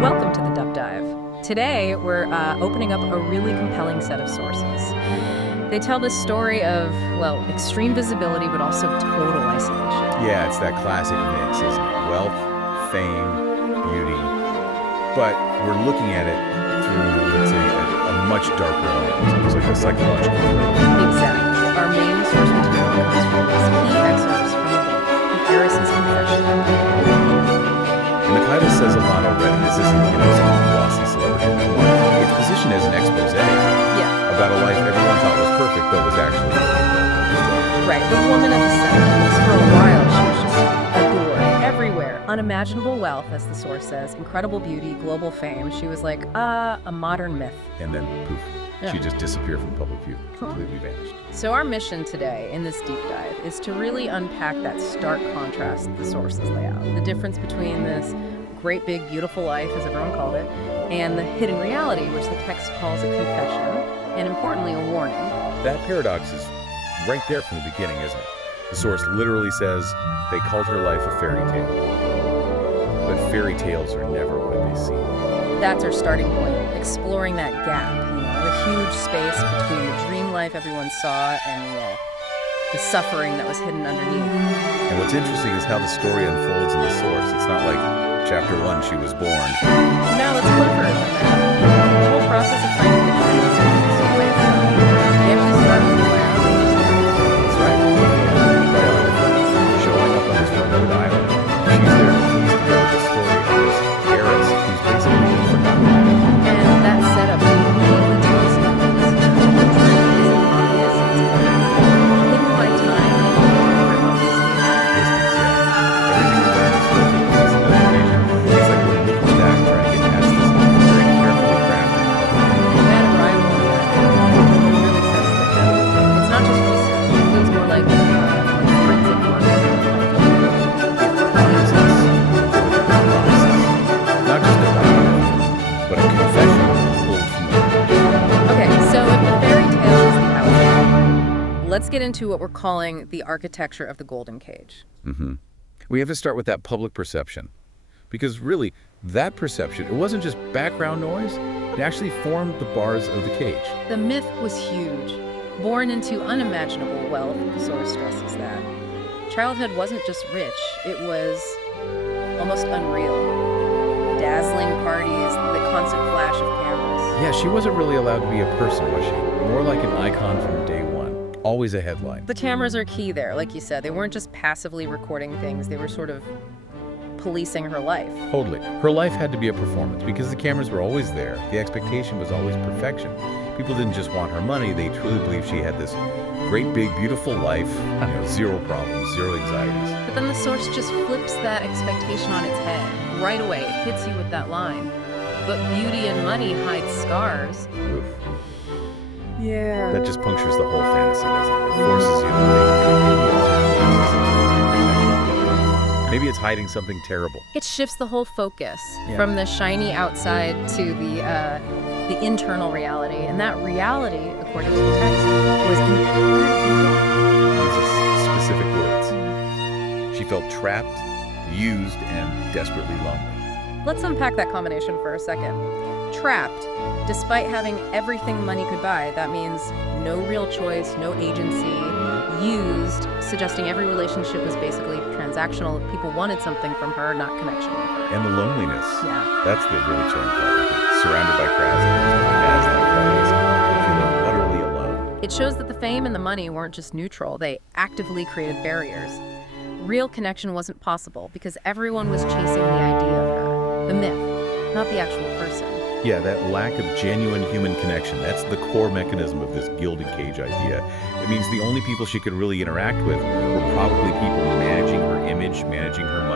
Welcome to the Dub Dive. Today, we're opening up a really compelling set of sources. They tell this story of, well, extreme visibility, but also total isolation. Yeah, it's that classic mix, isn't it? Wealth, fame, beauty. But we're looking at it through, let's say, a much darker lens. It's like a psychological thriller. Exactly. Our main source material comes from these key excerpts from the book, Heiress's Confession. And the title says a lot already. This isn't, some glossy celebrity memoir. It's positioned as an expose Yeah. about a life everyone thought was perfect, but was actually destroyed. Right. The woman at the center of this, for a while, she was just adored everywhere. Unimaginable wealth, as the source says, incredible beauty, global fame. She was like, a modern myth. And then, poof, Yeah. she just disappeared from public view, completely vanished. So our mission today in this deep dive is to really unpack that stark contrast the sources lay out. The difference between this great big beautiful life, as everyone called it, and the hidden reality, which the text calls a confession, and importantly, a warning. That paradox is right there from the beginning, isn't it? The source literally says they called her life a fairy tale. But fairy tales are never what they seem. That's our starting point, exploring that gap, the huge space between the dream life everyone saw and the suffering that was hidden underneath. And what's interesting is how the story unfolds in the source. It's not like chapter 1, she was born. No, it's cleverer than that. The whole process of finding the truth is a way itself. They actually start with the biography. That's right. Biography. Showing up on this remote island. She's there to piece together the story of this heiress who's basically been forgotten. And that setup completely tells you this. The truth isn't obvious, it's hidden by time and different obviously. Distance, yeah. Everything we learn is built in pieces of information. It's like we're looking back, trying to get past this very carefully crafted puzzle. That arrival really sets the tone. It's not just research, it feels more like forensic work. Not just a document, but a confession pulled from the Okay, so if the fairy tale is the outcome, let's get into what we're calling the architecture of the golden cage. We have to start with that public perception. Because really, that perception, it wasn't just background noise, it actually formed the bars of the cage. The myth was huge. Born into unimaginable wealth, the source stresses that. Childhood wasn't just rich, it was almost unreal. Dazzling parties, the constant flash of cameras. Yeah, she wasn't really allowed to be a person, was she? More like an icon from day one. Always a headline. The cameras are key there, like you said. They weren't just passively recording things, they were sort of policing her life. Totally. Her life had to be a performance because the cameras were always there. The expectation was always perfection. People didn't just want her money, they truly believed she had this great, big, beautiful life, zero problems, zero anxieties. But then the source just flips that expectation on its head. Right away, it hits you with that line. But beauty and money hide scars. Oof. Yeah. That just punctures the whole fantasy, doesn't it? It forces you to maybe it's hiding something terrible. It shifts the whole focus Yeah. from the shiny outside to the internal reality. And that reality, according to the text, was incredibly Uses specific words. She felt trapped, used, and desperately lonely. Let's unpack that combination for a second. Trapped, despite having everything money could buy, that means no real choice, no agency. Used, suggesting every relationship was basically transactional. People wanted something from her, not connection with her. And the loneliness. Yeah. That's the really chilling part. Surrounded by crowds of feeling utterly alone. It shows that the fame and the money weren't just neutral, they actively created barriers. Real connection wasn't possible because everyone was chasing the idea of her, the myth, not the actual person. Yeah, that lack of genuine human connection, that's the core mechanism of this gilded cage idea. It means the only people she could really interact with were probably people managing her image, managing her money.